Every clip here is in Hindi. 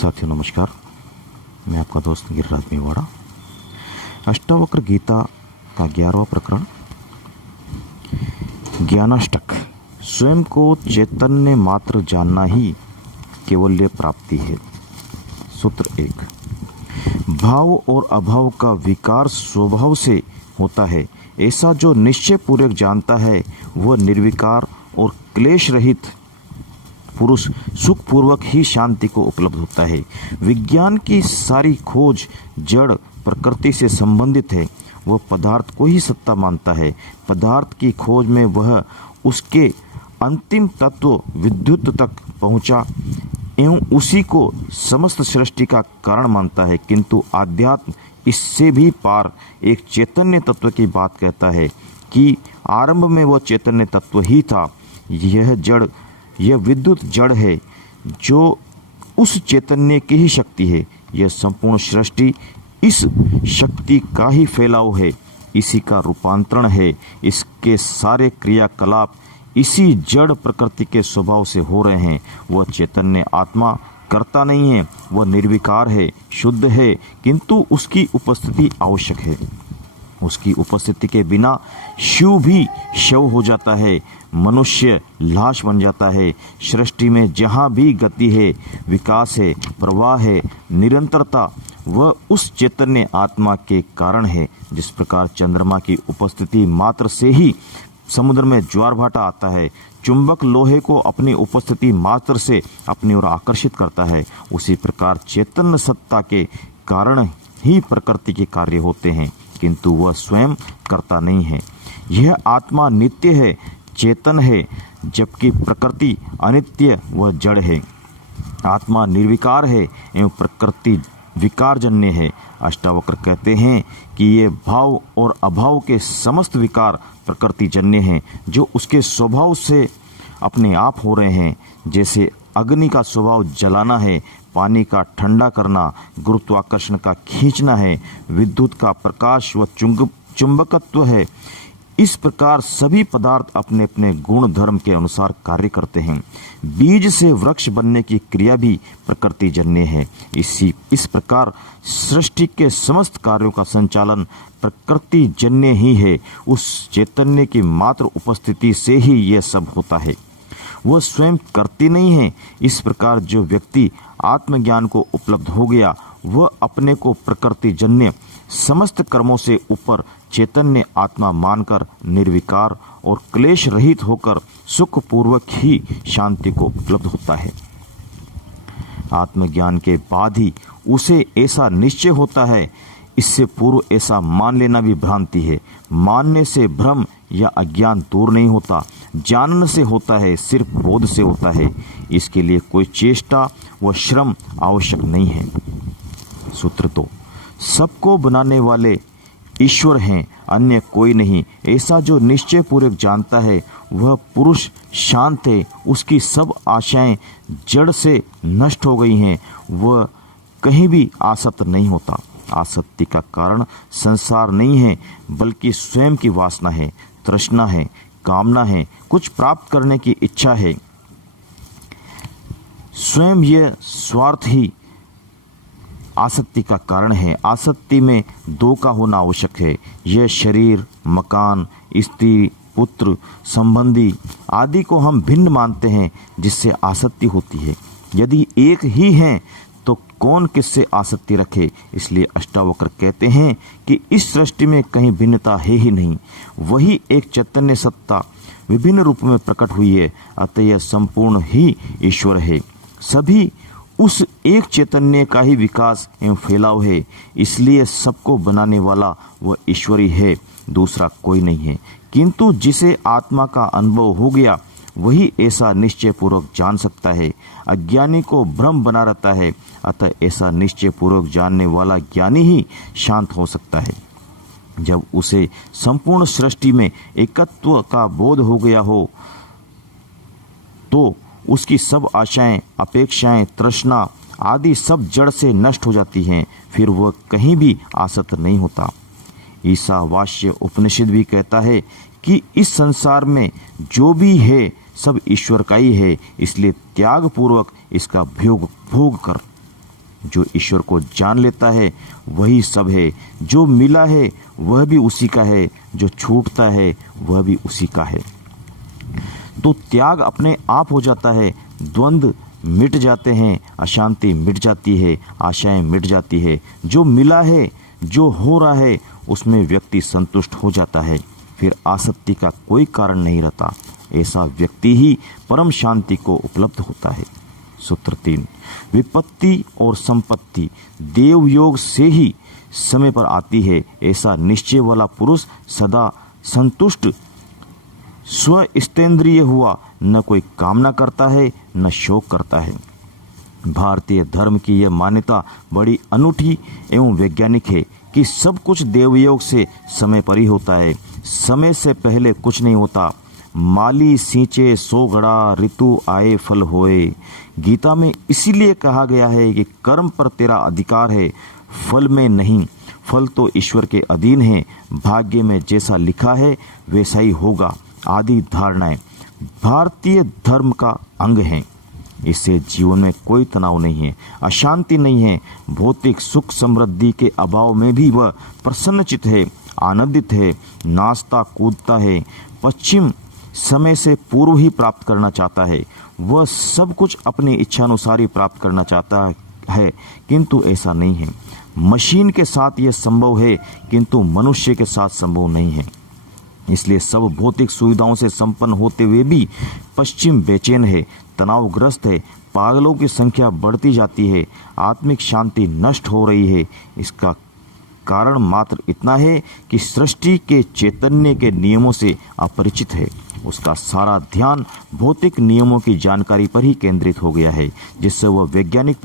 साथियों नमस्कार, मैं आपका दोस्त गिरिराज मेवाड़ा। अष्टावक्र गीता का 11वां प्रकरण ज्ञानाष्टक। स्वयं को चैतन्य मात्र जानना ही केवल्य प्राप्ति है। सूत्र 1। भाव और अभाव का विकार स्वभाव से होता है। ऐसा जो निश्चय पूर्वक जानता है वह निर्विकार और क्लेश रहित पुरुष सुखपूर्वक ही शांति को उपलब्ध होता है। विज्ञान की सारी खोज जड़ प्रकृति से संबंधित है। वह पदार्थ को ही सत्ता मानता है। पदार्थ की खोज में वह उसके अंतिम तत्व विद्युत तक पहुंचा एवं उसी को समस्त सृष्टि का कारण मानता है। किंतु आध्यात्म इससे भी पार एक चैतन्य तत्व की बात कहता है कि आरंभ में वह चैतन्य तत्व ही था। यह विद्युत जड़ है जो उस चैतन्य की ही शक्ति है। यह संपूर्ण सृष्टि इस शक्ति का ही फैलाव है, इसी का रूपांतरण है। इसके सारे क्रियाकलाप इसी जड़ प्रकृति के स्वभाव से हो रहे हैं। वह चैतन्य आत्मा करता नहीं है, वह निर्विकार है, शुद्ध है, किंतु उसकी उपस्थिति आवश्यक है। उसकी उपस्थिति के बिना शिव भी शव हो जाता है, मनुष्य लाश बन जाता है। सृष्टि में जहाँ भी गति है, विकास है, प्रवाह है, निरंतरता, वह उस चैतन्य आत्मा के कारण है। जिस प्रकार चंद्रमा की उपस्थिति मात्र से ही समुद्र में ज्वार भाटा आता है, चुंबक लोहे को अपनी उपस्थिति मात्र से अपनी ओर आकर्षित करता है, उसी प्रकार चैतन्य सत्ता के कारण ही प्रकृति के कार्य होते हैं, किंतु वह स्वयं करता नहीं है। यह आत्मा नित्य है, चेतन है, जबकि प्रकृति अनित्य व जड़ है। आत्मा निर्विकार है एवं प्रकृति विकारजन्य है। अष्टावक्र कहते हैं कि ये भाव और अभाव के समस्त विकार प्रकृतिजन्य हैं, जो उसके स्वभाव से अपने आप हो रहे हैं। जैसे अग्नि का स्वभाव जलाना है, पानी का ठंडा करना, गुरुत्वाकर्षण का खींचना है, विद्युत का प्रकाश व चुंबकत्व है। इस प्रकार सभी पदार्थ अपने अपने गुण धर्म के अनुसार कार्य करते हैं। बीज से वृक्ष बनने की क्रिया भी प्रकृतिजन्य है। इस प्रकार सृष्टि के समस्त कार्यों का संचालन प्रकृतिजन्य ही है। उस चैतन्य की मात्र उपस्थिति से ही यह सब होता है, वह स्वयं करती नहीं है। इस प्रकार जो व्यक्ति आत्मज्ञान को उपलब्ध हो गया, वह अपने को प्रकृतिजन्य समस्त कर्मों से ऊपर चैतन्य आत्मा मानकर निर्विकार और क्लेश रहित होकर सुखपूर्वक ही शांति को उपलब्ध होता है। आत्मज्ञान के बाद ही उसे ऐसा निश्चय होता है। इससे पूर्व ऐसा मान लेना भी भ्रांति है। मानने से भ्रम या अज्ञान दूर नहीं होता, जानने से होता है, सिर्फ बोध से होता है। इसके लिए कोई चेष्टा व श्रम आवश्यक नहीं है। सूत्र 2। सबको बनाने वाले ईश्वर हैं, अन्य कोई नहीं। ऐसा जो निश्चय पूर्वक जानता है वह पुरुष शांत है, उसकी सब आशाएं जड़ से नष्ट हो गई हैं, वह कहीं भी आसक्त नहीं होता। आसक्ति का कारण संसार नहीं है, बल्कि स्वयं की वासना है, तृष्णा है, कामना है, कुछ प्राप्त करने की इच्छा है। स्वयं यह स्वार्थ ही आसक्ति का कारण है। आसक्ति में दो का होना आवश्यक है। यह शरीर, मकान, स्त्री, पुत्र, संबंधी आदि को हम भिन्न मानते हैं, जिससे आसक्ति होती है। यदि एक ही हैं तो कौन किससे आसक्ति रखे। इसलिए अष्टावक्र कहते हैं कि इस सृष्टि में कहीं भिन्नता है ही नहीं। वही एक चैतन्य सत्ता विभिन्न रूप में प्रकट हुई है, अतः यह संपूर्ण ही ईश्वर है। सभी उस एक चैतन्य का ही विकास एवं फैलाव है। इसलिए सबको बनाने वाला वह ईश्वर ही है, दूसरा कोई नहीं है। किंतु जिसे आत्मा का अनुभव हो गया वही ऐसा निश्चय पूर्वक जान सकता है। अज्ञानी को भ्रम बना रहता है, अतः ऐसा निश्चय पूर्वक जानने वाला ज्ञानी ही शांत हो सकता है। जब उसे संपूर्ण सृष्टि में एकत्व का बोध हो गया हो तो उसकी सब आशाएं, अपेक्षाएं, तृष्णा आदि सब जड़ से नष्ट हो जाती हैं, फिर वह कहीं भी आसक्त नहीं होता। ईसावास्य उपनिषद भी कहता है कि इस संसार में जो भी है सब ईश्वर का ही है, इसलिए त्याग पूर्वक इसका भोग कर। जो ईश्वर को जान लेता है वही सब है, जो मिला है वह भी उसी का है, जो छूटता है वह भी उसी का है। तो त्याग अपने आप हो जाता है, द्वंद्व मिट जाते हैं, अशांति मिट जाती है, आशाएं मिट जाती है। जो मिला है, जो हो रहा है, उसमें व्यक्ति संतुष्ट हो जाता है, फिर आसक्ति का कोई कारण नहीं रहता। ऐसा व्यक्ति ही परम शांति को उपलब्ध होता है। सूत्र 3, विपत्ति और संपत्ति देव योग से ही समय पर आती है। ऐसा निश्चय वाला पुरुष सदा संतुष्ट स्वस्थेंद्रिय हुआ, न कोई कामना करता है न शोक करता है। भारतीय धर्म की यह मान्यता बड़ी अनूठी एवं वैज्ञानिक है कि सब कुछ देवयोग से समय पर ही होता है, समय से पहले कुछ नहीं होता। माली सींचे सो घड़ा, ऋतु आए फल होए। गीता में इसीलिए कहा गया है कि कर्म पर तेरा अधिकार है, फल में नहीं। फल तो ईश्वर के अधीन है, भाग्य में जैसा लिखा है वैसा ही होगा आदि धारणाएं भारतीय धर्म का अंग हैं। इससे जीवन में कोई तनाव नहीं है, अशांति नहीं है। भौतिक सुख समृद्धि के अभाव में भी वह प्रसन्नचित है, आनंदित है, नाचता कूदता है। पश्चिम समय से पूर्व ही प्राप्त करना चाहता है। वह सब कुछ अपनी इच्छानुसार ही प्राप्त करना चाहता है, किंतु ऐसा नहीं है। मशीन के साथ यह संभव है, किंतु मनुष्य के साथ संभव नहीं है। इसलिए सब भौतिक सुविधाओं से संपन्न होते हुए भी पश्चिम बेचैन है, तनावग्रस्त है। पागलों की संख्या बढ़ती जाती है, आत्मिक शांति नष्ट हो रही है। इसका कारण मात्र इतना है कि सृष्टि के चैतन्य के नियमों से अपरिचित है। उसका सारा ध्यान भौतिक नियमों की जानकारी पर ही केंद्रित हो गया है, जिससे वह वैज्ञानिक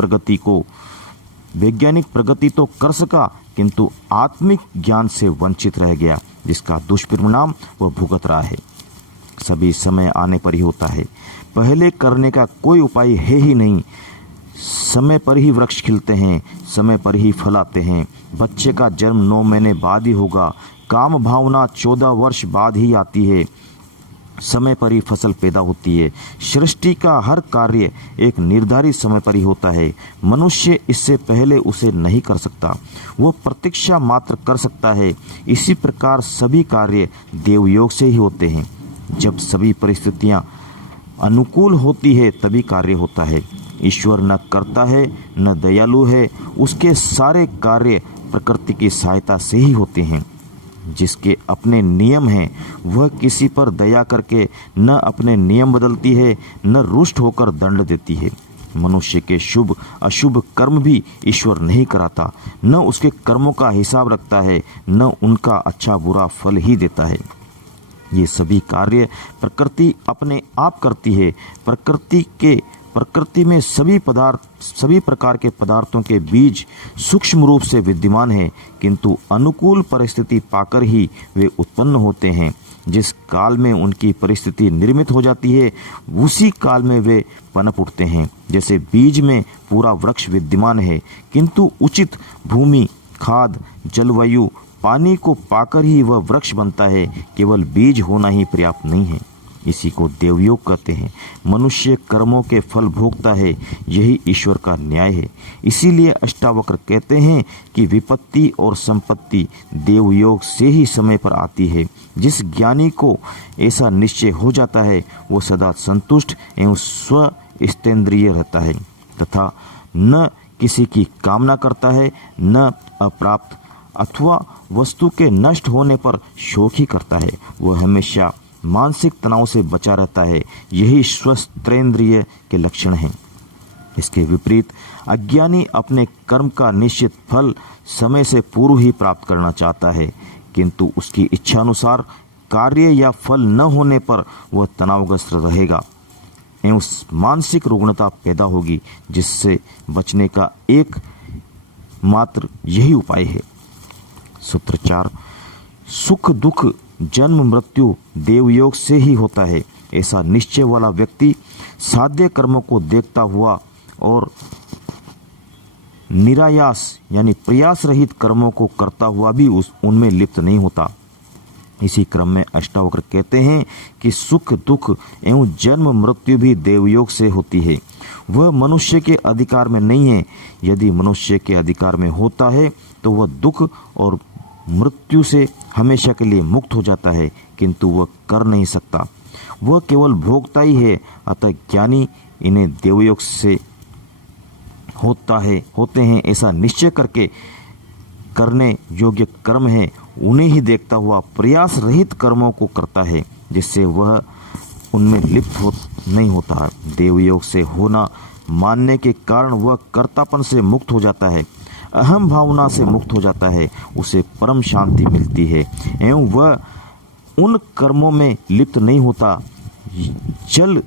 प्रगति तो कर सका, किंतु आत्मिक ज्ञान से वंचित रह गया, जिसका दुष्परिणाम वह भुगत रहा है। सभी समय आने पर ही होता है, पहले करने का कोई उपाय है ही नहीं। समय पर ही वृक्ष खिलते हैं, समय पर ही फल आते हैं। बच्चे का जन्म 9 महीने बाद ही होगा, काम भावना 14 वर्ष बाद ही आती है। समय पर ही फसल पैदा होती है। सृष्टि का हर कार्य एक निर्धारित समय पर ही होता है। मनुष्य इससे पहले उसे नहीं कर सकता, वो प्रतीक्षा मात्र कर सकता है। इसी प्रकार सभी कार्य देवयोग से ही होते हैं। जब सभी परिस्थितियां अनुकूल होती है तभी कार्य होता है। ईश्वर न करता है न दयालु है, उसके सारे कार्य प्रकृति की सहायता से ही होते हैं। जिसके अपने नियम हैं वह किसी पर दया करके न अपने नियम बदलती है न रुष्ट होकर दंड देती है। मनुष्य के शुभ अशुभ कर्म भी ईश्वर नहीं कराता, न उसके कर्मों का हिसाब रखता है, न उनका अच्छा बुरा फल ही देता है। ये सभी कार्य प्रकृति अपने आप करती है। प्रकृति में सभी प्रकार के पदार्थों के बीज सूक्ष्म रूप से विद्यमान हैं, किंतु अनुकूल परिस्थिति पाकर ही वे उत्पन्न होते हैं। जिस काल में उनकी परिस्थिति निर्मित हो जाती है उसी काल में वे पनप उठते हैं। जैसे बीज में पूरा वृक्ष विद्यमान है, किंतु उचित भूमि, खाद, जलवायु, पानी को पाकर ही वह वृक्ष बनता है। केवल बीज होना ही पर्याप्त नहीं है। इसी को देवयोग कहते हैं। मनुष्य कर्मों के फल भोगता है, यही ईश्वर का न्याय है। इसीलिए अष्टावक्र कहते हैं कि विपत्ति और संपत्ति देवयोग से ही समय पर आती है। जिस ज्ञानी को ऐसा निश्चय हो जाता है वो सदा संतुष्ट एवं स्वस्थेंद्रिय रहता है तथा न किसी की कामना करता है, न अप्राप्त अथवा वस्तु के नष्ट होने पर शोक ही करता है। वह हमेशा मानसिक तनाव से बचा रहता है। यही स्वस्थेंद्रिय के लक्षण हैं। इसके विपरीत अज्ञानी अपने कर्म का निश्चित फल समय से पूर्व ही प्राप्त करना चाहता है, किंतु उसकी इच्छानुसार कार्य या फल न होने पर वह तनावग्रस्त रहेगा एवं मानसिक रुग्णता पैदा होगी, जिससे बचने का एक मात्र यही उपाय है। सूत्र 4, सुख दुख जन्म मृत्यु देवयोग से ही होता है। ऐसा निश्चय वाला व्यक्ति साध्य कर्मों को देखता हुआ और निरायास यानी प्रयास रहित कर्मों को करता हुआ भी उनमें लिप्त नहीं होता। इसी क्रम में अष्टावक्र कहते हैं कि सुख दुख एवं जन्म मृत्यु भी देवयोग से होती है। वह मनुष्य के अधिकार में नहीं है। यदि मनुष्य के अधिकार में होता है तो वह दुख और मृत्यु से हमेशा के लिए मुक्त हो जाता है, किंतु वह कर नहीं सकता। वह केवल भोगता ही है। अतः ज्ञानी इन्हें देवयोग से होते हैं ऐसा निश्चय करके करने योग्य कर्म है उन्हें ही देखता हुआ प्रयास रहित कर्मों को करता है, जिससे वह उनमें लिप्त नहीं होता है। देवयोग से होना मानने के कारण वह कर्तापन से मुक्त हो जाता है, अहम भावना से मुक्त हो जाता है, उसे परम शांति मिलती है एवं वह उन कर्मों में लिप्त नहीं होता। जल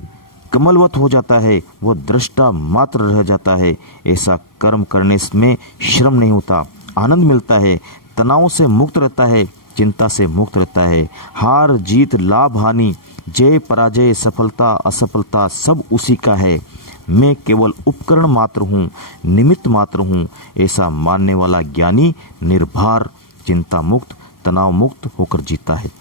कमलवत हो जाता है, वह दृष्टा मात्र रह जाता है। ऐसा कर्म करने में श्रम नहीं होता, आनंद मिलता है, तनाव से मुक्त रहता है, चिंता से मुक्त रहता है। हार जीत, लाभ हानि, जय पराजय, सफलता असफलता सब उसी का है। मैं केवल उपकरण मात्र हूँ, निमित्त मात्र हूँ, ऐसा मानने वाला ज्ञानी निर्भर, चिंता मुक्त, तनाव मुक्त होकर जीता है।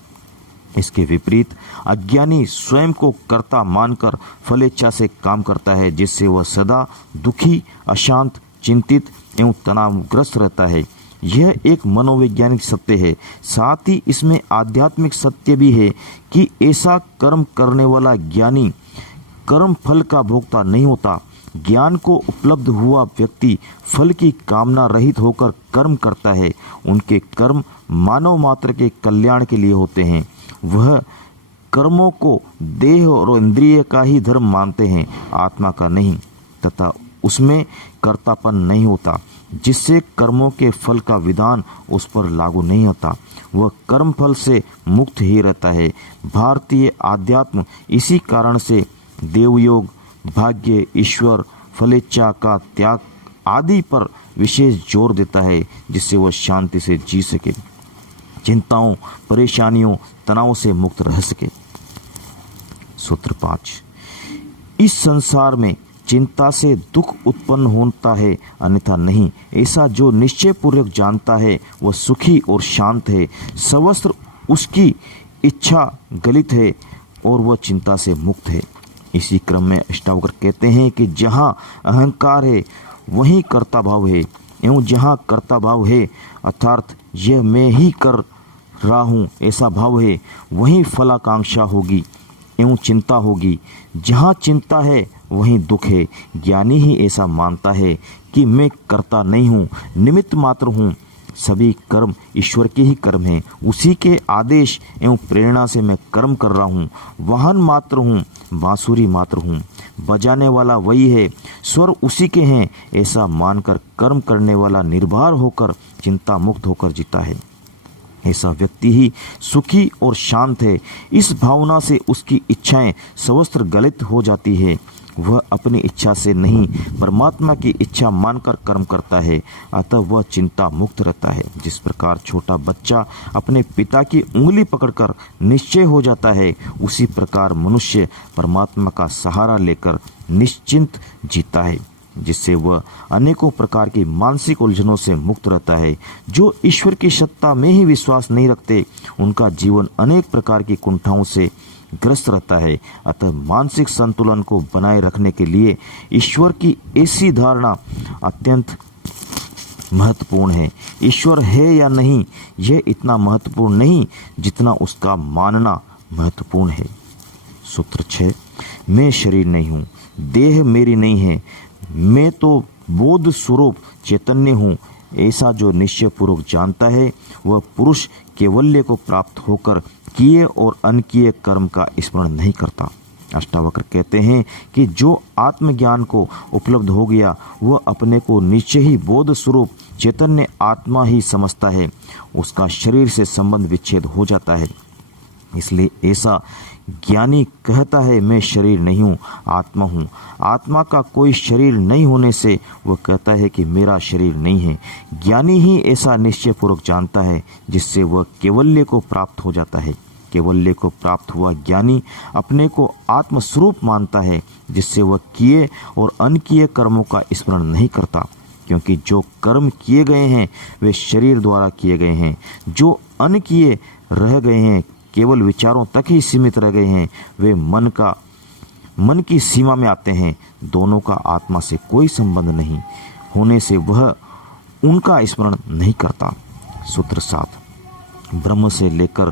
इसके विपरीत अज्ञानी स्वयं को कर्ता मानकर फलेच्छा से काम करता है, जिससे वह सदा दुखी, अशांत, चिंतित एवं तनावग्रस्त रहता है। यह एक मनोवैज्ञानिक सत्य है, साथ ही इसमें आध्यात्मिक सत्य भी है कि ऐसा कर्म करने वाला ज्ञानी कर्म फल का भोक्ता नहीं होता। ज्ञान को उपलब्ध हुआ व्यक्ति फल की कामना रहित होकर कर्म करता है। उनके कर्म मानव मात्र के कल्याण के लिए होते हैं। वह कर्मों को देह और इंद्रिय का ही धर्म मानते हैं, आत्मा का नहीं, तथा उसमें कर्तापन नहीं होता, जिससे कर्मों के फल का विधान उस पर लागू नहीं होता। वह कर्म फल से मुक्त ही रहता है। भारतीय आध्यात्म इसी कारण से देवयोग, भाग्य, ईश्वर, फलेच्छा का त्याग आदि पर विशेष जोर देता है, जिससे वह शांति से जी सके, चिंताओं, परेशानियों, तनाव से मुक्त रह सके। सूत्र 5। इस संसार में चिंता से दुख उत्पन्न होता है, अन्यथा नहीं। ऐसा जो निश्चय पूर्वक जानता है वह सुखी और शांत है। सर्वत्र उसकी इच्छा गलित है और वह चिंता से मुक्त है। इसी क्रम में अष्टावक्र कहते हैं कि जहाँ अहंकार है वहीं कर्ता भाव है, एवं जहाँ कर्ता भाव है अर्थात यह मैं ही कर रहा हूँ ऐसा भाव है, वहीं फलाकांक्षा होगी एवं चिंता होगी। जहाँ चिंता है वहीं दुख है। ज्ञानी ही ऐसा मानता है कि मैं कर्ता नहीं हूँ, निमित्त मात्र हूँ। सभी कर्म ईश्वर के ही कर्म हैं, उसी के आदेश एवं प्रेरणा से मैं कर्म कर रहा हूँ। वाहन मात्र हूँ, बांसुरी मात्र हूँ, बजाने वाला वही है, स्वर उसी के हैं। ऐसा मानकर कर्म करने वाला निर्भर होकर चिंता मुक्त होकर जीता है। ऐसा व्यक्ति ही सुखी और शांत है। इस भावना से उसकी इच्छाएं सर्वत्र गलित हो जाती है। वह अपनी इच्छा से नहीं, परमात्मा की इच्छा मानकर कर्म करता है, अतः वह चिंता मुक्त रहता है। जिस प्रकार छोटा बच्चा अपने पिता की उंगली पकड़कर निश्चय हो जाता है, उसी प्रकार मनुष्य परमात्मा का सहारा लेकर निश्चिंत जीता है, जिससे वह अनेकों प्रकार की मानसिक उलझनों से मुक्त रहता है। जो ईश्वर की सत्ता में ही विश्वास नहीं रखते, उनका जीवन अनेक प्रकार की कुंठाओं से ग्रस्त रहता है। अतः मानसिक संतुलन को बनाए रखने के लिए ईश्वर की ऐसी धारणा अत्यंत महत्वपूर्ण है। ईश्वर है या नहीं, यह इतना महत्वपूर्ण नहीं जितना उसका मानना महत्वपूर्ण है। सूत्र 6। मैं शरीर नहीं हूँ, देह मेरी नहीं है, मैं तो बोध स्वरूप चैतन्य हूँ। ऐसा जो निश्चय पूर्वक जानता है वह पुरुष कैवल्य को प्राप्त होकर किए और अनकिए कर्म का स्मरण नहीं करता। अष्टावक्र कहते हैं कि जो आत्मज्ञान को उपलब्ध हो गया वह अपने को निश्चय ही बोध स्वरूप चैतन्य आत्मा ही समझता है। उसका शरीर से संबंध विच्छेद हो जाता है। इसलिए ऐसा ज्ञानी कहता है मैं शरीर नहीं हूँ, आत्मा हूँ। आत्मा का कोई शरीर नहीं होने से वह कहता है कि मेरा शरीर नहीं है। ज्ञानी ही ऐसा निश्चय पूर्वक जानता है, जिससे वह कैवल्य को प्राप्त हो जाता है। कैवल्य को प्राप्त हुआ ज्ञानी अपने को आत्मस्वरूप मानता है, जिससे वह किए और अनकिए कर्मों का स्मरण नहीं करता, क्योंकि जो कर्म किए गए हैं वे शरीर द्वारा किए गए हैं। जो अनकिए रह गए हैं, केवल विचारों तक ही सीमित रह गए हैं, वे मन का मन की सीमा में आते हैं। दोनों का आत्मा से कोई संबंध नहीं होने से वह उनका स्मरण नहीं करता। सूत्र 7, ब्रह्म से लेकर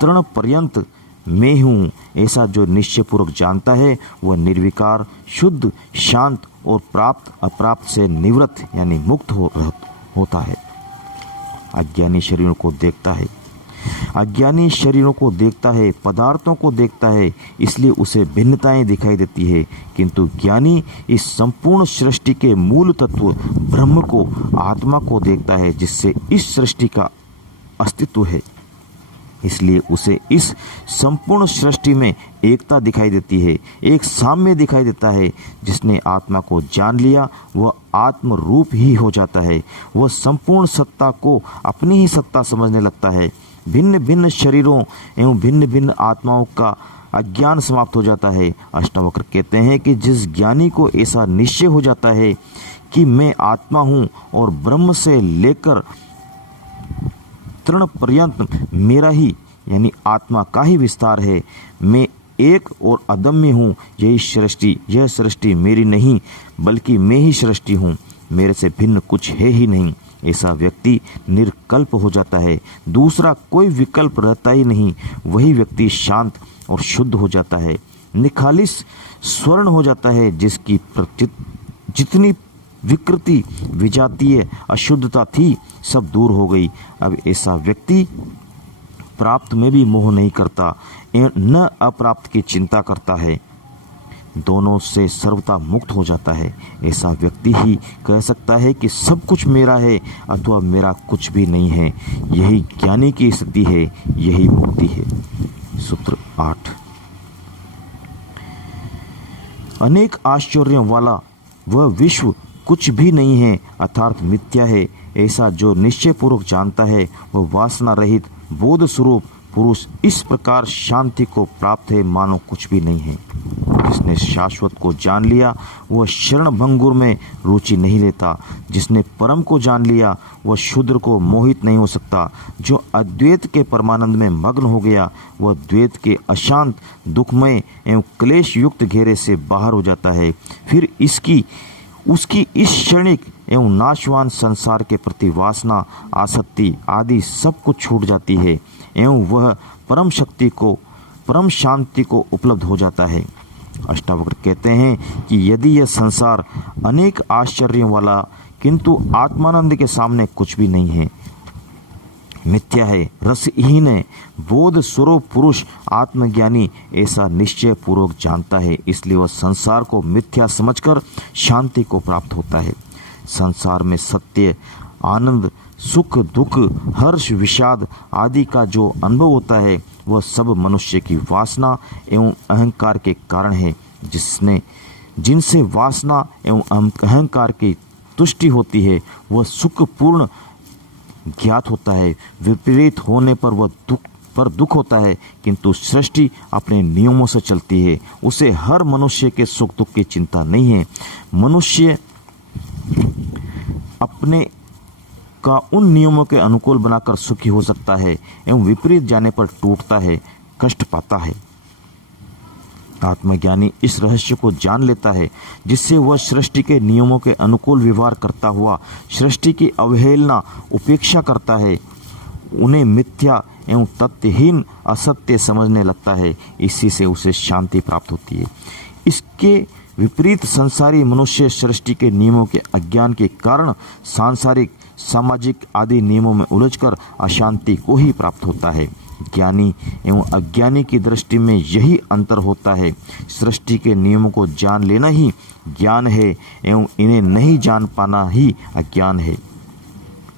तृण पर्यंत मैं हूँ ऐसा जो निश्चयपूर्वक जानता है वह निर्विकार, शुद्ध, शांत और प्राप्त अप्राप्त से निवृत्त यानी मुक्त होता है। अज्ञानी शरीरों को देखता है, अज्ञानी शरीरों को देखता है, पदार्थों को देखता है, इसलिए उसे भिन्नताएं दिखाई देती है, किंतु ज्ञानी इस संपूर्ण सृष्टि के मूल तत्व ब्रह्म को, आत्मा को देखता है जिससे इस सृष्टि का अस्तित्व है। इसलिए उसे इस संपूर्ण सृष्टि में एकता दिखाई देती है, एक साम्य दिखाई देता है। जिसने आत्मा को जान लिया वह आत्म रूप ही हो जाता है। वह संपूर्ण सत्ता को अपनी ही सत्ता समझने लगता है। भिन्न भिन्न शरीरों एवं भिन्न भिन्न आत्माओं का अज्ञान समाप्त हो जाता है। अष्टावक्र कहते हैं कि जिस ज्ञानी को ऐसा निश्चय हो जाता है कि मैं आत्मा हूँ और ब्रह्म से लेकर तृण पर्यंत मेरा ही यानी आत्मा का ही विस्तार है, मैं एक और अदम्य हूँ, यह सृष्टि मेरी नहीं बल्कि मैं ही सृष्टि हूँ, मेरे से भिन्न कुछ है ही नहीं, ऐसा व्यक्ति निर्कल्प हो जाता है। दूसरा कोई विकल्प रहता ही नहीं। वही व्यक्ति शांत और शुद्ध हो जाता है, निखालिस स्वर्ण हो जाता है, जिसकी जितनी विकृति, विजातीय अशुद्धता थी सब दूर हो गई। अब ऐसा व्यक्ति प्राप्त में भी मोह नहीं करता, न अप्राप्त की चिंता करता है, दोनों से सर्वथा मुक्त हो जाता है। ऐसा व्यक्ति ही कह सकता है कि सब कुछ मेरा है अथवा मेरा कुछ भी नहीं है। यही ज्ञानी की स्थिति है, यही मुक्ति है। सूत्र 8, अनेक आश्चर्यों वाला वह विश्व कुछ भी नहीं है अर्थात मिथ्या है, ऐसा जो निश्चय पूर्वक जानता है वह वासना रहित बोध स्वरूप पुरुष इस प्रकार शांति को प्राप्त है मानो कुछ भी नहीं है। जिसने शाश्वत को जान लिया वह शरण भंगुर में रुचि नहीं लेता। जिसने परम को जान लिया वह शूद्र को मोहित नहीं हो सकता। जो अद्वैत के परमानंद में मग्न हो गया वह द्वैत के अशांत, दुखमय एवं क्लेश युक्त घेरे से बाहर हो जाता है। फिर उसकी इस क्षणिक एवं नाशवान संसार के प्रति वासना, आसक्ति आदि सब कुछ छूट जाती है एवं वह परम शांति को उपलब्ध हो जाता है। अष्टावक्र कहते हैं कि यदि यह संसार अनेक आश्चर्यों वाला किंतु आत्मानंद के सामने कुछ भी नहीं है, मिथ्या है, रसहीन है, बोध स्वरूप पुरुष आत्मज्ञानी ऐसा निश्चय पूर्वक जानता है, इसलिए वह संसार को मिथ्या समझकर शांति को प्राप्त होता है। संसार में सत्य, आनंद, सुख, दुख, हर्ष, विषाद आदि का जो अनुभव होता है वह सब मनुष्य की वासना एवं अहंकार के कारण है। जिनसे वासना एवं अहंकार की तुष्टि होती है वह सुखपूर्ण ज्ञात होता है। विपरीत होने पर वह दुख होता है, किंतु सृष्टि अपने नियमों से चलती है। उसे हर मनुष्य के सुख दुख की चिंता नहीं है। मनुष्य अपने का उन नियमों के अनुकूल बनाकर सुखी हो सकता है एवं विपरीत जाने पर टूटता है, कष्ट पाता है। आत्मज्ञानी इस रहस्य को जान लेता है जिससे वह सृष्टि के नियमों के अनुकूल व्यवहार करता हुआ सृष्टि की अवहेलना, उपेक्षा करता है, उन्हें मिथ्या एवं तथ्यहीन असत्य समझने लगता है। इसी से उसे शांति प्राप्त होती है। इसके विपरीत संसारी मनुष्य सृष्टि के नियमों के अज्ञान के कारण सांसारिक, सामाजिक आदि नियमों में उलझकर अशांति को ही प्राप्त होता है। ज्ञानी एवं अज्ञानी की दृष्टि में यही अंतर होता है। सृष्टि के नियमों को जान लेना ही ज्ञान है एवं इन्हें नहीं जान पाना ही अज्ञान है।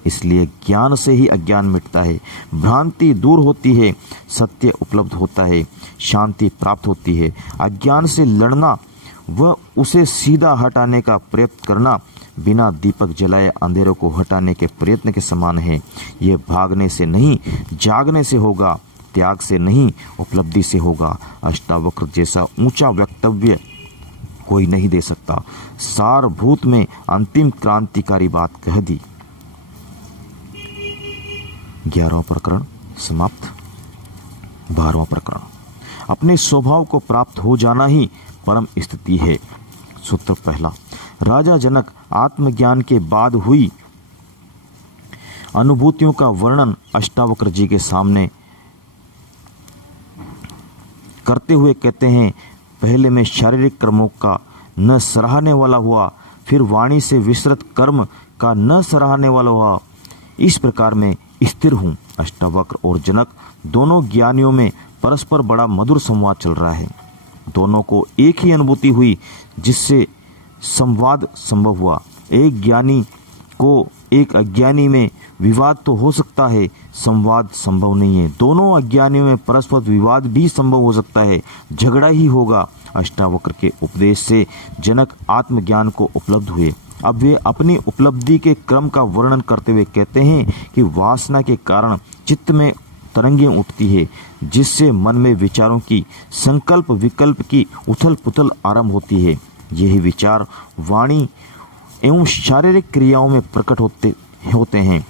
इसलिए ज्ञान से ही अज्ञान मिटता है, भ्रांति दूर होती है, सत्य उपलब्ध होता है, शांति प्राप्त होती है। अज्ञान से लड़ना व उसे सीधा हटाने का प्रयत्न करना बिना दीपक जलाए अंधेरों को हटाने के प्रयत्न के समान है। यह भागने से नहीं, जागने से होगा, त्याग से नहीं, उपलब्धि से होगा। अष्टावक्र जैसा ऊंचा वक्तव्य कोई नहीं दे सकता। सारभूत में अंतिम क्रांतिकारी बात कह दी। 11वां प्रकरण समाप्त। 12वां प्रकरण, अपने स्वभाव को प्राप्त हो जाना ही परम स्थिति है। सूत्र पहला, राजा जनक आत्मज्ञान के बाद हुई अनुभूतियों का वर्णन अष्टावक्र जी के सामने करते हुए कहते हैं, पहले मैं शारीरिक कर्मों का न सराहने वाला हुआ, फिर वाणी से विस्तृत कर्म का न सराहने वाला हुआ, इस प्रकार मैं स्थिर हूँ। अष्टावक्र और जनक दोनों ज्ञानियों में परस्पर बड़ा मधुर संवाद चल रहा है। दोनों को एक ही अनुभूति हुई जिससे संवाद संभव हुआ। एक ज्ञानी को एक अज्ञानी में विवाद तो हो सकता है, संवाद संभव नहीं है। दोनों अज्ञानियों में परस्पर विवाद भी संभव हो सकता है, झगड़ा ही होगा। अष्टावक्र के उपदेश से जनक आत्मज्ञान को उपलब्ध हुए। अब वे अपनी उपलब्धि के क्रम का वर्णन करते हुए कहते हैं कि वासना के कारण चित्त में तरंगें उठती है, जिससे मन में विचारों की संकल्प विकल्प की उथल पुथल आरंभ होती है। यही विचार वाणी एवं शारीरिक क्रियाओं में प्रकट होते हैं।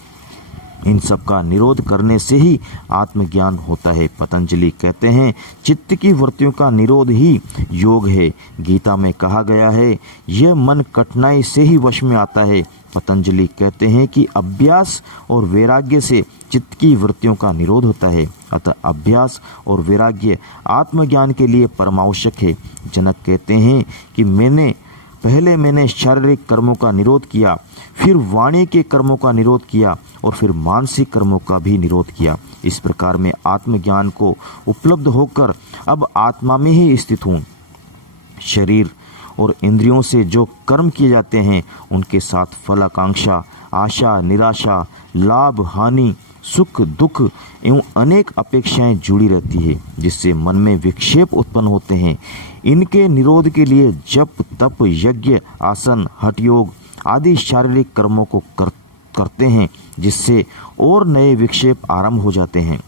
इन सब का निरोध करने से ही आत्मज्ञान होता है। पतंजलि कहते हैं, चित्त की वृत्तियों का निरोध ही योग है। गीता में कहा गया है, यह मन कठिनाई से ही वश में आता है। पतंजलि कहते हैं कि अभ्यास और वैराग्य से चित्त की वृत्तियों का निरोध होता है। अतः अभ्यास और वैराग्य आत्मज्ञान के लिए परमावश्यक है। जनक कहते हैं कि पहले मैंने शारीरिक कर्मों का निरोध किया, फिर वाणी के कर्मों का निरोध किया और फिर मानसिक कर्मों का भी निरोध किया। इस प्रकार मैं आत्मज्ञान को उपलब्ध होकर अब आत्मा में ही स्थित हूँ। शरीर और इंद्रियों से जो कर्म किए जाते हैं उनके साथ फल आकांक्षा, आशा निराशा, लाभ हानि, सुख दुख एवं अनेक अपेक्षाएं जुड़ी रहती है, जिससे मन में विक्षेप उत्पन्न होते हैं। इनके निरोध के लिए जप तप यज्ञ आसन हठ योग आदि शारीरिक कर्मों को करते हैं, जिससे और नए विक्षेप आरंभ हो जाते हैं।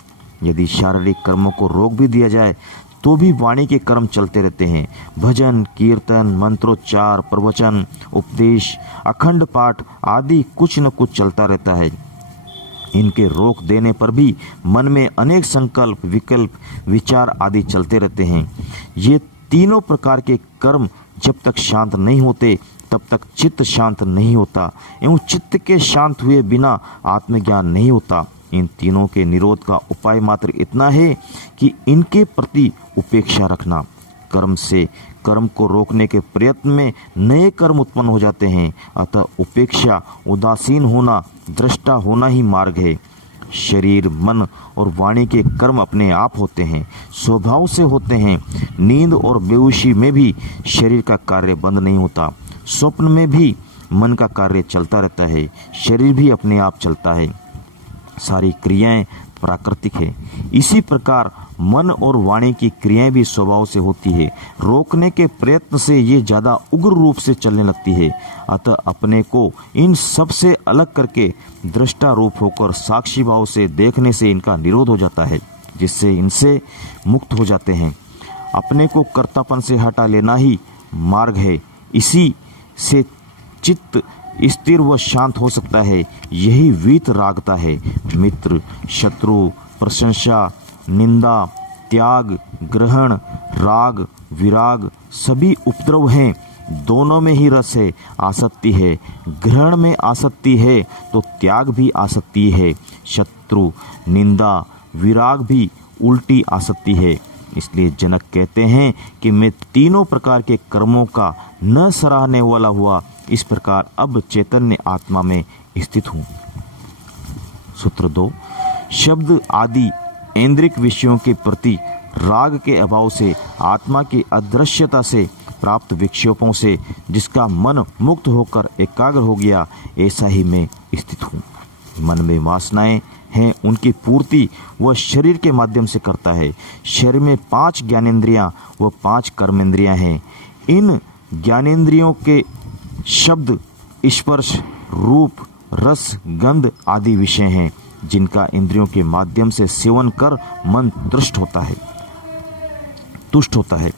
यदि शारीरिक कर्मों को रोक भी दिया जाए तो भी वाणी के कर्म चलते रहते हैं। भजन कीर्तन मंत्रोच्चार प्रवचन उपदेश अखंड पाठ आदि कुछ न कुछ चलता रहता है। इनके रोक देने पर भी मन में अनेक संकल्प विकल्प विचार आदि चलते रहते हैं। ये तीनों प्रकार के कर्म जब तक शांत नहीं होते तब तक चित्त शांत नहीं होता एवं चित्त के शांत हुए बिना आत्मज्ञान नहीं होता। इन तीनों के निरोध का उपाय मात्र इतना है कि इनके प्रति उपेक्षा रखना। कर्म से कर्म को रोकने के प्रयत्न में नए कर्म उत्पन्न हो जाते हैं। अतः उपेक्षा उदासीन होना दृष्टा होना ही मार्ग है। शरीर मन और वाणी के कर्म अपने आप होते हैं, स्वभाव से होते हैं। नींद और बेहोशी में भी शरीर का कार्य बंद नहीं होता। स्वप्न में भी मन का कार्य चलता रहता है, शरीर भी अपने आप चलता है। सारी क्रियाएं प्राकृतिक है। इसी प्रकार मन और वाणी की क्रियाएं भी स्वभाव से होती है। रोकने के प्रयत्न से ये ज़्यादा उग्र रूप से चलने लगती है। अतः अपने को इन सब से अलग करके दृष्टा रूप होकर साक्षी भाव से देखने से इनका निरोध हो जाता है, जिससे इनसे मुक्त हो जाते हैं। अपने को कर्तापन से हटा लेना ही मार्ग है। इसी से चित्त स्थिर व शांत हो सकता है। यही वीत रागता है। मित्र शत्रु प्रशंसा निंदा त्याग ग्रहण राग विराग सभी उपद्रव हैं। दोनों में ही रस है, आसक्ति है। ग्रहण में आसक्ति है तो त्याग भी आसक्ति है। शत्रु निंदा विराग भी उल्टी आसक्ति है। इसलिए जनक कहते हैं कि मैं तीनों प्रकार के कर्मों का न सराहने वाला हुआ, इस प्रकार अब चैतन्य आत्मा में स्थित हूँ। सूत्र 2, शब्द आदि ऐन्द्रिक विषयों के प्रति राग के अभाव से आत्मा की अदृश्यता से प्राप्त विक्षेपों से जिसका मन मुक्त होकर एकाग्र हो गया, ऐसा ही मैं स्थित हूँ। मन में वासनाएं हैं, उनकी पूर्ति वह शरीर के माध्यम से करता है। शरीर में 5 ज्ञानेंद्रियां व 5 कर्मेंद्रियां हैं। इन ज्ञानेंद्रियों के शब्द स्पर्श रूप रस गंध आदि विषय हैं, जिनका इंद्रियों के माध्यम से सेवन कर मन तुष्ट होता है।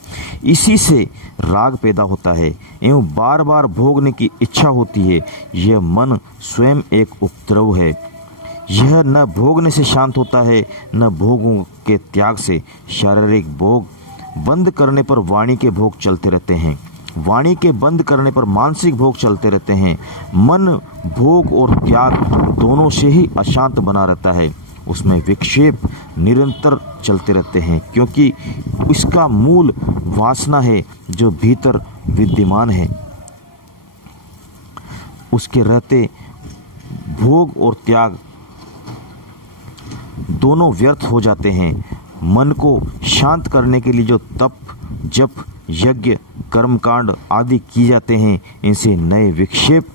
इसी से राग पैदा होता है एवं बार बार भोगने की इच्छा होती है। यह मन स्वयं एक उपद्रव है। यह न भोगने से शांत होता है न भोगों के त्याग से। शारीरिक भोग बंद करने पर वाणी के भोग चलते रहते हैं, वाणी के बंद करने पर मानसिक भोग चलते रहते हैं। मन भोग और त्याग दोनों से ही अशांत बना रहता है, उसमें विक्षेप निरंतर चलते रहते हैं, क्योंकि इसका मूल वासना है जो भीतर विद्यमान है। उसके रहते भोग और त्याग दोनों व्यर्थ हो जाते हैं। मन को शांत करने के लिए जो तप, जप, यज्ञ, कर्मकांड आदि किए जाते हैं, इनसे नए विक्षेप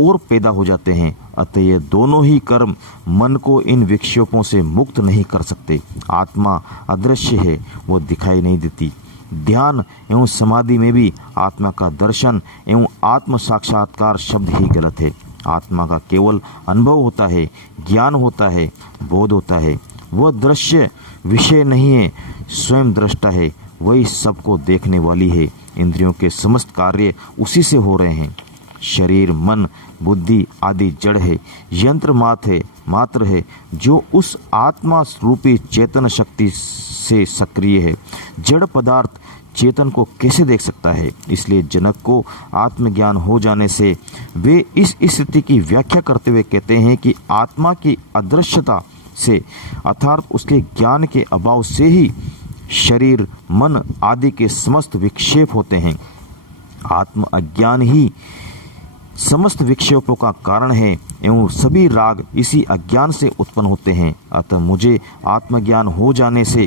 और पैदा हो जाते हैं। अतः ये दोनों ही कर्म मन को इन विक्षेपों से मुक्त नहीं कर सकते। आत्मा अदृश्य है, वो दिखाई नहीं देती। ध्यान एवं समाधि में भी आत्मा का दर्शन एवं आत्म साक्षात्कार शब्द ही गलत है। आत्मा का केवल अनुभव होता है, ज्ञान होता है, बोध होता है। वह दृश्य विषय नहीं है, स्वयं दृष्टा है, वही सबको देखने वाली है। इंद्रियों के समस्त कार्य उसी से हो रहे हैं। शरीर, मन, बुद्धि आदि जड़ है, यंत्र मात्र है जो उस आत्मा रूपी चेतन शक्ति से सक्रिय है। जड़ पदार्थ चेतन को कैसे देख सकता है? इसलिए जनक को आत्मज्ञान हो जाने से वे इस स्थिति की व्याख्या करते हुए कहते हैं कि आत्मा की अदृश्यता से अर्थात उसके ज्ञान के अभाव से ही शरीर, मन आदि के समस्त विक्षेप होते हैं। आत्म अज्ञान ही समस्त विक्षेपों का कारण है एवं सभी राग इसी अज्ञान से उत्पन्न होते हैं। अतः मुझे आत्मज्ञान हो जाने से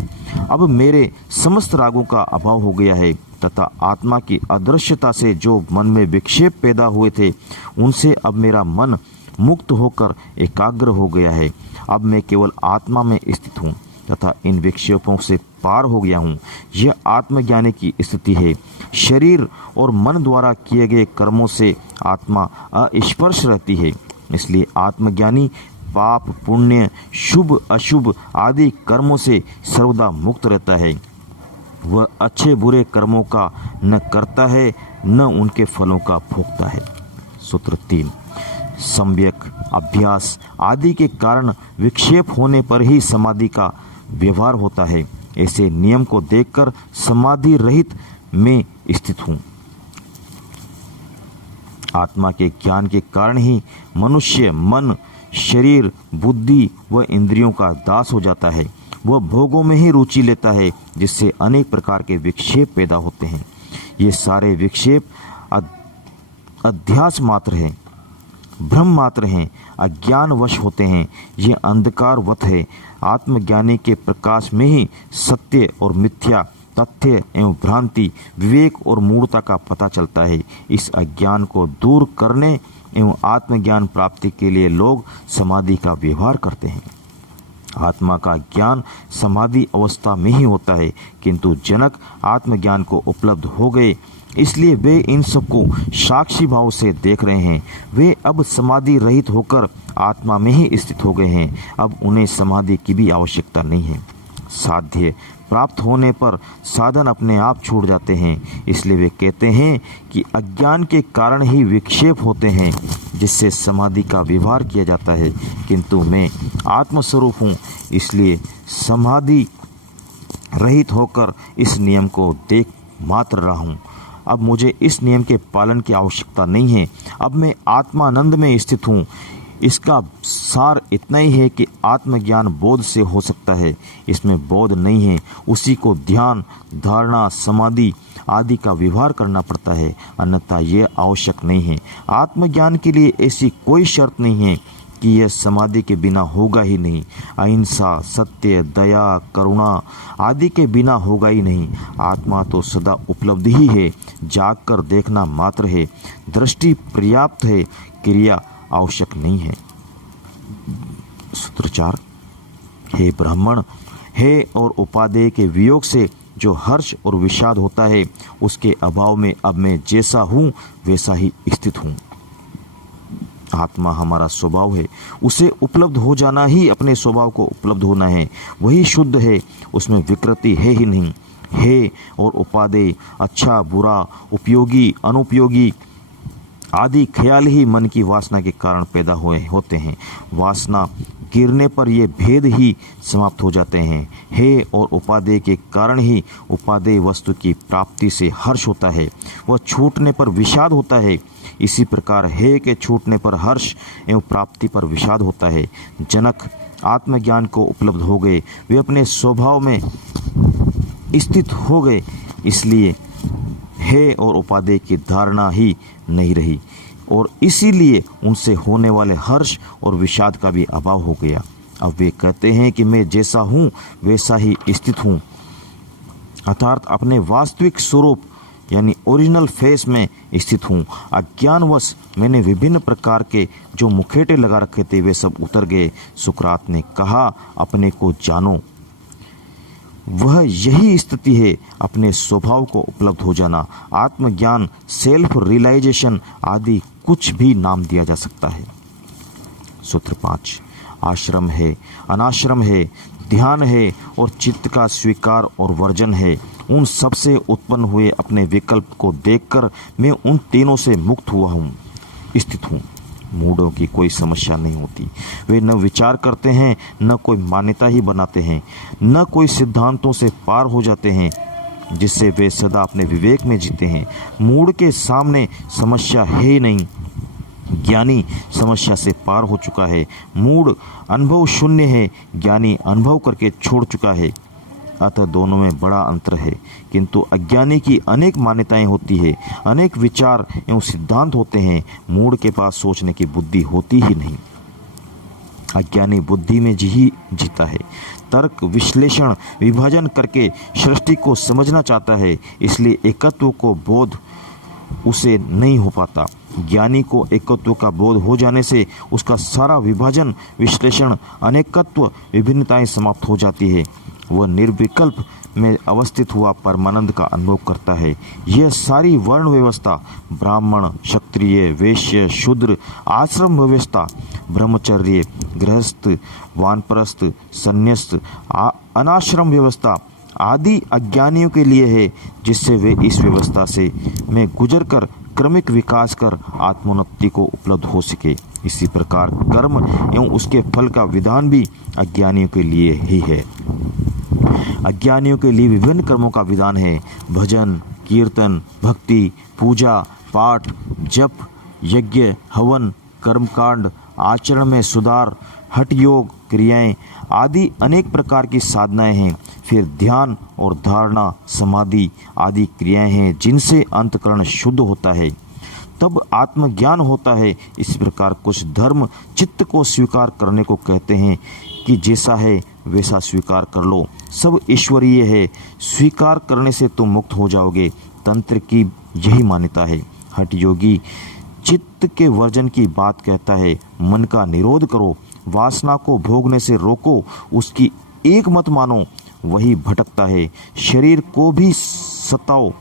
अब मेरे समस्त रागों का अभाव हो गया है तथा आत्मा की अदृश्यता से जो मन में विक्षेप पैदा हुए थे उनसे अब मेरा मन मुक्त होकर एकाग्र हो गया है। अब मैं केवल आत्मा में स्थित हूँ तथा इन विक्षेपों से पार हो गया हूँ। यह आत्मज्ञानी की स्थिति है। शरीर और मन द्वारा किए गए कर्मों से आत्मा अस्पर्श रहती है। इसलिए आत्मज्ञानी पाप, पुण्य, शुभ अशुभ आदि कर्मों से सर्वदा मुक्त रहता है। वह अच्छे बुरे कर्मों का न करता है न उनके फलों का भोगता है। सूत्र 3, सम्यक अभ्यास आदि के कारण विक्षेप होने पर ही समाधि का व्यवहार होता है। ऐसे नियम को देखकर समाधि रहित में स्थित हूँ। आत्मा के ज्ञान के कारण ही मनुष्य मन, शरीर, बुद्धि व इंद्रियों का दास हो जाता है। वह भोगों में ही रुचि लेता है जिससे अनेक प्रकार के विक्षेप पैदा होते हैं। ये सारे विक्षेप अध्यास मात्र हैं, भ्रम मात्र हैं, अज्ञानवश होते हैं। ये अंधकारवत है। आत्मज्ञानी के प्रकाश में ही सत्य और मिथ्या, तथ्य एवं भ्रांति, विवेक और मूढ़ता का पता चलता है। इस अज्ञान को दूर करने एवं आत्मज्ञान प्राप्ति के लिए लोग समाधि का व्यवहार करते हैं। आत्मा का ज्ञान समाधि अवस्था में ही होता है, किंतु जनक आत्मज्ञान को उपलब्ध हो गए, इसलिए वे इन सबको साक्षी भाव से देख रहे हैं। वे अब समाधि रहित होकर आत्मा में ही स्थित हो गए हैं। अब उन्हें समाधि की भी आवश्यकता नहीं है। साध्य प्राप्त होने पर साधन अपने आप छूट जाते हैं। इसलिए वे कहते हैं कि अज्ञान के कारण ही विक्षेप होते हैं जिससे समाधि का व्यवहार किया जाता है, किंतु मैं आत्मस्वरूप हूँ, इसलिए समाधि रहित होकर इस नियम को देख मात्र रहा हूँ। अब मुझे इस नियम के पालन की आवश्यकता नहीं है। अब मैं आत्मानंद में स्थित हूँ। इसका सार इतना ही है कि आत्मज्ञान बोध से हो सकता है, इसमें बोध नहीं है। उसी को ध्यान, धारणा, समाधि आदि का व्यवहार करना पड़ता है, अन्यथा यह आवश्यक नहीं है। आत्मज्ञान के लिए ऐसी कोई शर्त नहीं है कि यह समाधि के बिना होगा ही नहीं। अहिंसा, सत्य, दया, करुणा आदि के बिना होगा ही नहीं। आत्मा तो सदा उपलब्ध ही है, जागकर देखना मात्र है। दृष्टि पर्याप्त है, क्रिया आवश्यक नहीं है। सूत्र 4, हे ब्राह्मण, हे और उपादेय के वियोग से जो हर्ष और विषाद होता है, उसके अभाव में अब मैं जैसा हूँ वैसा ही स्थित हूँ। आत्मा हमारा स्वभाव है, उसे उपलब्ध हो जाना ही अपने स्वभाव को उपलब्ध होना है। वही शुद्ध है, उसमें विकृति है ही नहीं। हे और उपादेय, अच्छा, बुरा, उपयोगी, अनुपयोगी आदि ख्याल ही मन की वासना के कारण पैदा होते हैं। वासना गिरने पर ये भेद ही समाप्त हो जाते हैं। हे और उपादेय के कारण ही उपादेय वस्तु की प्राप्ति से हर्ष होता है, वह छूटने पर विषाद होता है। इसी प्रकार हे के छूटने पर हर्ष एवं प्राप्ति पर विषाद होता है। जनक आत्मज्ञान को उपलब्ध हो गए, वे अपने स्वभाव में स्थित हो गए, इसलिए हे और उपादेय की धारणा ही नहीं रही और इसीलिए उनसे होने वाले हर्ष और विषाद का भी अभाव हो गया। अब वे कहते हैं कि मैं जैसा हूँ वैसा ही स्थित हूँ, अर्थात अपने वास्तविक स्वरूप यानी ओरिजिनल फेस में स्थित हूँ। अज्ञानवश मैंने विभिन्न प्रकार के जो मुखेटे लगा रखे थे वे सब उतर गए। सुकरात ने कहा, अपने को जानो। वह यही स्थिति है, अपने स्वभाव को उपलब्ध हो जाना। आत्मज्ञान, सेल्फ रियलाइजेशन आदि कुछ भी नाम दिया जा सकता है। सूत्र 5, आश्रम है, अनाश्रम है, ध्यान है और चित्त का स्वीकार और वर्जन है। उन सब से उत्पन्न हुए अपने विकल्प को देखकर मैं उन तीनों से मुक्त हुआ हूँ, स्थित हूँ। मूढ़ों की कोई समस्या नहीं होती। वे न विचार करते हैं, न कोई मान्यता ही बनाते हैं, न कोई सिद्धांतों से पार हो जाते हैं जिससे वे सदा अपने विवेक में जीते हैं। मूढ़ के सामने समस्या है ही नहीं, ज्ञानी समस्या से पार हो चुका है। मूढ़ अनुभव शून्य है, ज्ञानी अनुभव करके छोड़ चुका है। अतः दोनों में बड़ा अंतर है। किंतु अज्ञानी की अनेक मान्यताएं होती है, अनेक विचार एवं सिद्धांत होते हैं। मूढ़ के पास सोचने की बुद्धि होती ही नहीं। अज्ञानी बुद्धि में ही जीता है, तर्क, विश्लेषण, विभाजन करके सृष्टि को समझना चाहता है, इसलिए एकत्व को बोध उसे नहीं हो पाता। ज्ञानी को एकत्व का बोध हो जाने से उसका सारा विभाजन, विश्लेषण, अनेकत्व, विभिन्नताएं समाप्त हो जाती है। वह निर्विकल्प में अवस्थित हुआ परमानंद का अनुभव करता है। यह सारी वर्ण व्यवस्था, ब्राह्मण, क्षत्रिय, वैश्य, शूद्र, आश्रम व्यवस्था, ब्रह्मचर्य, गृहस्थ, वानप्रस्थ, संन्यास्त, अनाश्रम व्यवस्था आदि अज्ञानियों के लिए है, जिससे वे इस व्यवस्था से में गुजर कर क्रमिक विकास कर आत्मोन्नति को उपलब्ध हो सके। इसी प्रकार कर्म एवं उसके फल का विधान भी अज्ञानियों के लिए ही है। अज्ञानियों के लिए विभिन्न कर्मों का विधान है। भजन, कीर्तन, भक्ति, पूजा, पाठ, जप, यज्ञ, हवन, कर्मकांड, आचरण में सुधार, हठ योग, क्रियाएं आदि अनेक प्रकार की साधनाएं हैं। फिर ध्यान और धारणा, समाधि आदि क्रियाएं हैं जिनसे अंतकरण शुद्ध होता है, तब आत्मज्ञान होता है। इस प्रकार कुछ धर्म चित्त को स्वीकार करने को कहते हैं कि जैसा है वैसा स्वीकार कर लो, सब ईश्वरीय है, स्वीकार करने से तुम मुक्त हो जाओगे। तंत्र की यही मान्यता है। हठ योगी चित्त के वर्जन की बात कहता है। मन का निरोध करो, वासना को भोगने से रोको, उसकी एक मत मानो, वही भटकता है। शरीर को भी सताओ,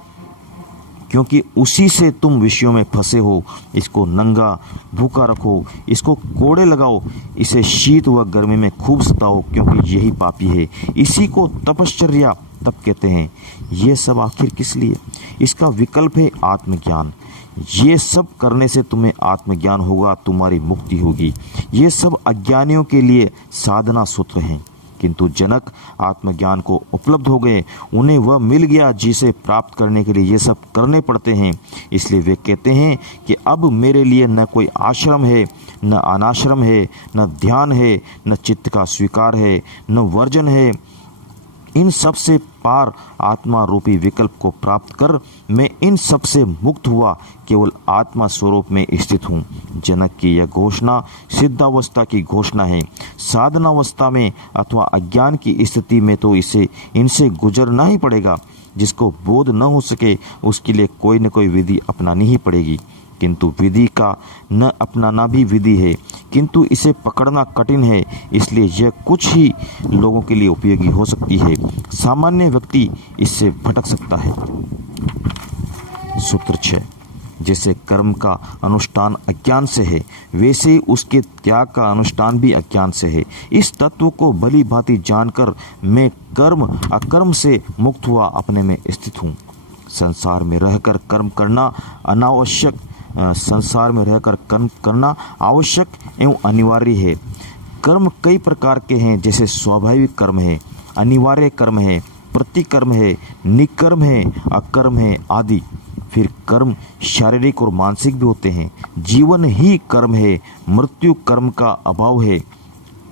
क्योंकि उसी से तुम विषयों में फंसे हो। इसको नंगा भूखा रखो, इसको कोड़े लगाओ, इसे शीत व गर्मी में खूब सताओ, क्योंकि यही पापी है। इसी को तपश्चर्या तप कहते हैं। ये सब आखिर किस लिए? इसका विकल्प है आत्मज्ञान। ये सब करने से तुम्हें आत्मज्ञान होगा, तुम्हारी मुक्ति होगी। ये सब अज्ञानियों के लिए साधना सूत्र हैं। किंतु जनक आत्मज्ञान को उपलब्ध हो गए, उन्हें वह मिल गया जिसे प्राप्त करने के लिए ये सब करने पड़ते हैं। इसलिए वे कहते हैं कि अब मेरे लिए न कोई आश्रम है, न अनाश्रम है, न ध्यान है, न चित्त का स्वीकार है, न वर्जन है। इन सब से पार आत्मा रूपी विकल्प को प्राप्त कर मैं इन सब से मुक्त हुआ, केवल आत्मा स्वरूप में स्थित हूँ। जनक की यह घोषणा सिद्धावस्था की घोषणा है। साधनावस्था में अथवा अज्ञान की स्थिति में तो इनसे गुजरना ही पड़ेगा। जिसको बोध न हो सके उसके लिए कोई न कोई विधि अपनानी ही पड़ेगी। किंतु विधि का न अपनाना भी विधि है, किंतु इसे पकड़ना कठिन है। इसलिए यह कुछ ही लोगों के लिए उपयोगी हो सकती है। सामान्य व्यक्ति इससे भटक सकता है। सूत्र 6, जैसे कर्म का अनुष्ठान अज्ञान से है, वैसे ही उसके त्याग का अनुष्ठान भी अज्ञान से है। इस तत्व को भली भांति जानकर मैं कर्म अकर्म से मुक्त हुआ अपने में स्थित हूँ। संसार में रहकर कर्म करना अनावश्यक, संसार में रहकर कर्म करना आवश्यक एवं अनिवार्य है। कर्म कई प्रकार के हैं, जैसे स्वाभाविक कर्म है, अनिवार्य कर्म है, प्रतिकर्म है, निकर्म है, अकर्म है आदि। फिर कर्म शारीरिक और मानसिक भी होते हैं। जीवन ही कर्म है, मृत्यु कर्म का अभाव है।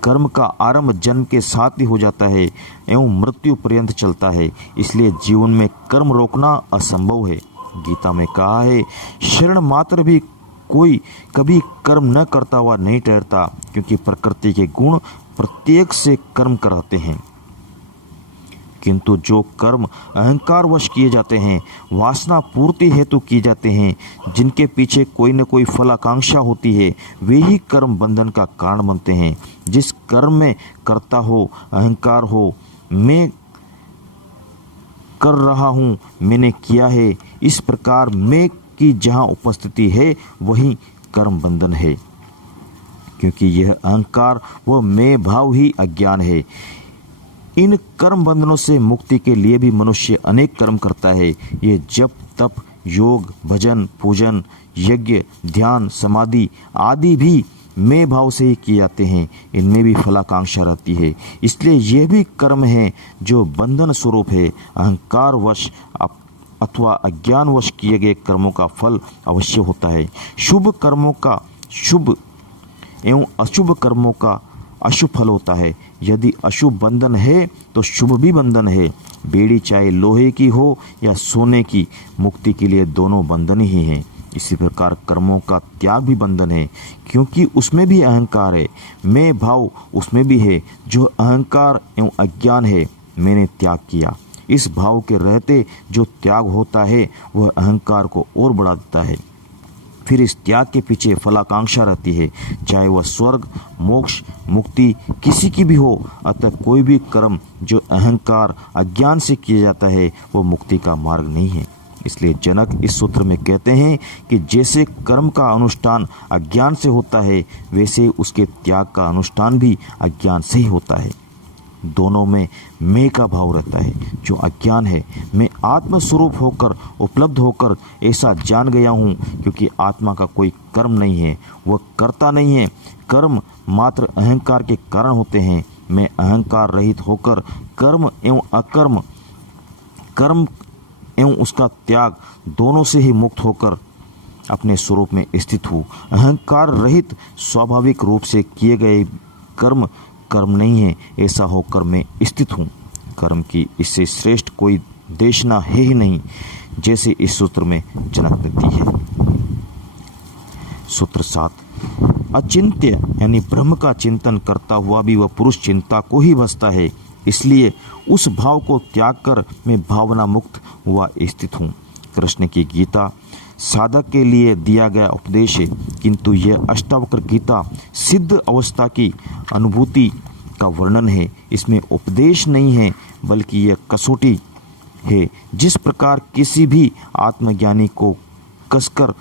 कर्म का आरंभ जन्म के साथ ही हो जाता है एवं मृत्यु पर्यंत चलता है, इसलिए जीवन में कर्म रोकना असंभव है। गीता में कहा है, शरण मात्र भी कोई कभी कर्म न करता हुआ नहीं ठहरता, क्योंकि प्रकृति के गुण प्रत्येक से कर्म कराते हैं। किंतु जो कर्म अहंकार वश किए जाते हैं, वासना पूर्ति हेतु किए जाते हैं, जिनके पीछे कोई न कोई फलाकांक्षा होती है, वे ही कर्म बंधन का कारण बनते हैं। जिस कर्म में कर्ता हो, अहंकार हो, मैं कर रहा हूँ, मैंने किया है, इस प्रकार मैं की जहाँ उपस्थिति है वही कर्म बंधन है, क्योंकि यह अहंकार व मैं भाव ही अज्ञान है। इन कर्म बंधनों से मुक्ति के लिए भी मनुष्य अनेक कर्म करता है। ये जप, तप, योग, भजन, पूजन, यज्ञ, ध्यान, समाधि आदि भी मैं भाव से ही किए जाते हैं। इनमें भी फलाकांक्षा रहती है, इसलिए यह भी कर्म है जो बंधन स्वरूप है। अहंकार वश अथवा अज्ञान वश किए गए कर्मों का फल अवश्य होता है। शुभ कर्मों का शुभ एवं अशुभ कर्मों का अशुभ फल होता है। यदि अशुभ बंधन है तो शुभ भी बंधन है। बेड़ी चाहे लोहे की हो या सोने की, मुक्ति के लिए दोनों बंधन ही हैं। इसी प्रकार कर्मों का त्याग भी बंधन है, क्योंकि उसमें भी अहंकार है। मैं भाव उसमें भी है। जो अहंकार एवं अज्ञान है, मैंने त्याग किया। इस भाव के रहते जो त्याग होता है वह अहंकार को और बढ़ा देता है। फिर इस त्याग के पीछे फलाकांक्षा रहती है, चाहे वह स्वर्ग, मोक्ष, मुक्ति किसी की भी हो। अतः कोई भी कर्म जो अहंकार अज्ञान से किया जाता है वो मुक्ति का मार्ग नहीं है। इसलिए जनक इस सूत्र में कहते हैं कि जैसे कर्म का अनुष्ठान अज्ञान से होता है, वैसे उसके त्याग का अनुष्ठान भी अज्ञान से ही होता है। दोनों में मैं का भाव रहता है। जो अज्ञान है, मैं आत्मस्वरूप होकर उपलब्ध होकर ऐसा जान गया हूँ, क्योंकि आत्मा का कोई कर्म नहीं है, वह करता नहीं है। कर्म मात्र अहंकार के कारण होते हैं। मैं अहंकार रहित होकर कर्म एवं अकर्म, कर्म एवं उसका त्याग दोनों से ही मुक्त होकर अपने स्वरूप में स्थित हूँ। अहंकार रहित स्वाभाविक रूप से किए गए कर्म कर्म नहीं है, ऐसा होकर मैं स्थित हूँ। कर्म की इससे श्रेष्ठ कोई देशना है ही नहीं, जैसे इस सूत्र में जनक देती है। सूत्र 7, अचिंत्य यानी ब्रह्म का चिंतन करता हुआ भी वह पुरुष चिंता को ही बसता है, इसलिए उस भाव को त्याग कर मैं भावना मुक्त हुआ स्थित हूँ। कृष्ण की गीता साधक के लिए दिया गया उपदेश है, किंतु यह अष्टावक्र गीता सिद्ध अवस्था की अनुभूति का वर्णन है। इसमें उपदेश नहीं है, बल्कि यह कसौटी है। जिस प्रकार किसी भी आत्मज्ञानी को कसकर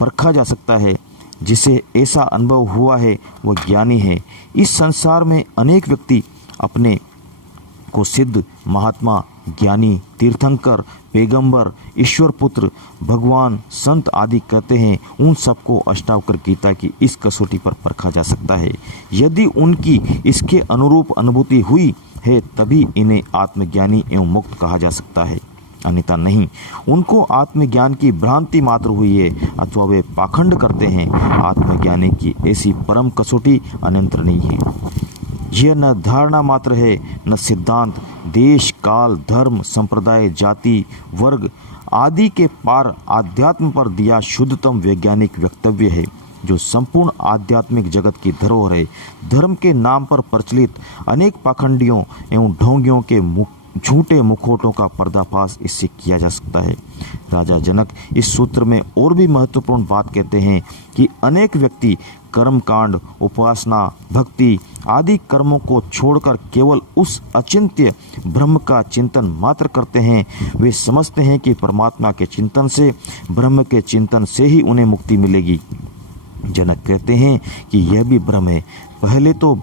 परखा जा सकता है, जिसे ऐसा अनुभव हुआ है वह ज्ञानी है। इस संसार में अनेक व्यक्ति अपने को सिद्ध, महात्मा, ज्ञानी, तीर्थंकर, पैगंबर, ईश्वर पुत्र, भगवान, संत आदि कहते हैं। उन सबको अष्टावक्र गीता की इस कसौटी पर परखा जा सकता है। यदि उनकी इसके अनुरूप अनुभूति हुई है, तभी इन्हें आत्मज्ञानी एवं मुक्त कहा जा सकता है, अन्यथा नहीं। उनको आत्मज्ञान की भ्रांति मात्र हुई है, अथवा वे पाखंड करते हैं। आत्मज्ञानी की ऐसी परम कसौटी अनंत नहीं है। यह न धारणा मात्र है, न सिद्धांत। देश, काल, धर्म, संप्रदाय, जाति, वर्ग आदि के पार आध्यात्म पर दिया शुद्धतम वैज्ञानिक वक्तव्य है, जो संपूर्ण आध्यात्मिक जगत की धरोहर है। धर्म के नाम पर प्रचलित अनेक पाखंडियों एवं ढोंगियों के झूठे मुखौटों का पर्दाफाश इससे किया जा सकता है। राजा जनक इस सूत्र में और भी महत्वपूर्ण बात कहते हैं कि अनेक व्यक्ति कर्मकांड, उपासना, भक्ति आदि कर्मों को छोड़कर केवल उस अचिंत्य ब्रह्म का चिंतन मात्र करते हैं। वे समझते हैं कि परमात्मा के चिंतन से, ब्रह्म के चिंतन से ही उन्हें मुक्ति मिलेगी। जनक कहते हैं कि यह भी भ्रम है। पहले तो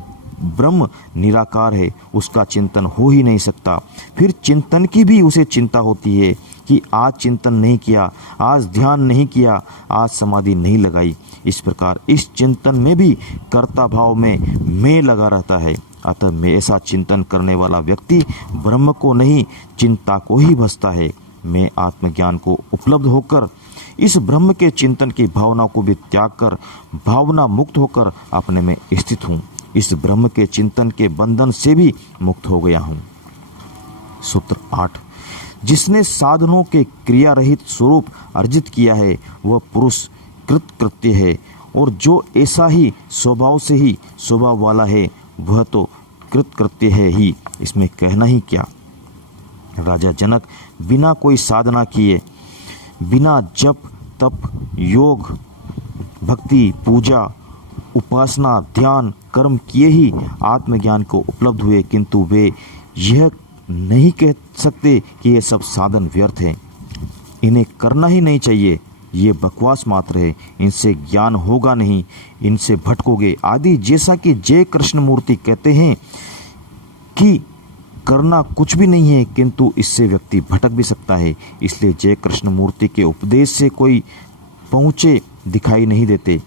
ब्रह्म निराकार है, उसका चिंतन हो ही नहीं सकता। फिर चिंतन की भी उसे चिंता होती है कि आज चिंतन नहीं किया, आज ध्यान नहीं किया, आज समाधि नहीं लगाई। इस प्रकार इस चिंतन में भी कर्ता भाव में मैं लगा रहता है। अतः मैं ऐसा चिंतन करने वाला व्यक्ति ब्रह्म को नहीं, चिंता को ही भजता है। मैं आत्मज्ञान को उपलब्ध होकर इस ब्रह्म के चिंतन की भावना को भी त्याग कर भावना मुक्त होकर अपने में स्थित हूँ। इस ब्रह्म के चिंतन के बंधन से भी मुक्त हो गया हूँ। सूत्र 8, जिसने साधनों के क्रिया रहित स्वरूप अर्जित किया है वह पुरुष कृतकृत्य है, और जो ऐसा ही स्वभाव से ही स्वभाव वाला है वह तो कृतकृत्य है ही। इसमें कहना ही क्या। राजा जनक बिना कोई साधना किए, बिना जप तप योग भक्ति पूजा उपासना ध्यान कर्म किए ही आत्मज्ञान को उपलब्ध हुए, किंतु वे यह नहीं कह सकते कि ये सब साधन व्यर्थ हैं, इन्हें करना ही नहीं चाहिए, ये बकवास मात्र है, इनसे ज्ञान होगा नहीं, इनसे भटकोगे आदि। जैसा कि जय कृष्ण मूर्ति कहते हैं कि करना कुछ भी नहीं है, किंतु इससे व्यक्ति भटक भी सकता है। इसलिए जय कृष्ण मूर्ति के उपदेश से कोई पहुँचे दिखाई नहीं देते।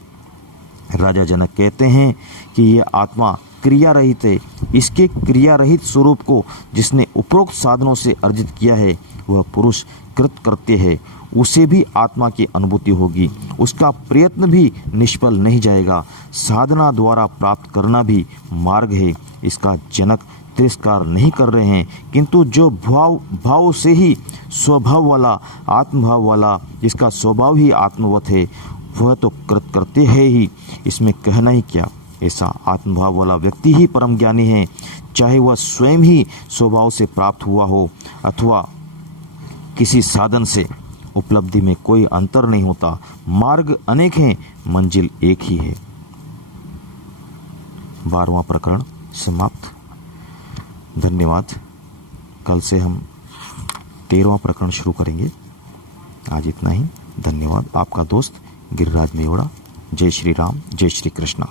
राजा जनक कहते हैं कि यह आत्मा क्रिया रहित है। इसके क्रिया रहित स्वरूप को जिसने उपरोक्त साधनों से अर्जित किया है वह पुरुष कृतकृत्य है। उसे भी आत्मा की अनुभूति होगी, उसका प्रयत्न भी निष्फल नहीं जाएगा। साधना द्वारा प्राप्त करना भी मार्ग है, इसका जनक तिरस्कार नहीं कर रहे हैं, किंतु जो भाव से ही स्वभाव वाला आत्मभाव वाला, जिसका स्वभाव ही आत्मवत है, वह तो कृतकृत्य है ही। इसमें कहना ही क्या। ऐसा आत्मभाव वाला व्यक्ति ही परम ज्ञानी है, चाहे वह स्वयं ही स्वभाव से प्राप्त हुआ हो अथवा किसी साधन से। उपलब्धि में कोई अंतर नहीं होता। मार्ग अनेक हैं, मंजिल एक ही है। 12वां प्रकरण समाप्त। धन्यवाद। कल से हम 13वां प्रकरण शुरू करेंगे। आज इतना ही। धन्यवाद। आपका दोस्त गिरिराज मेवड़ा। जय श्री राम, जय श्री कृष्णा।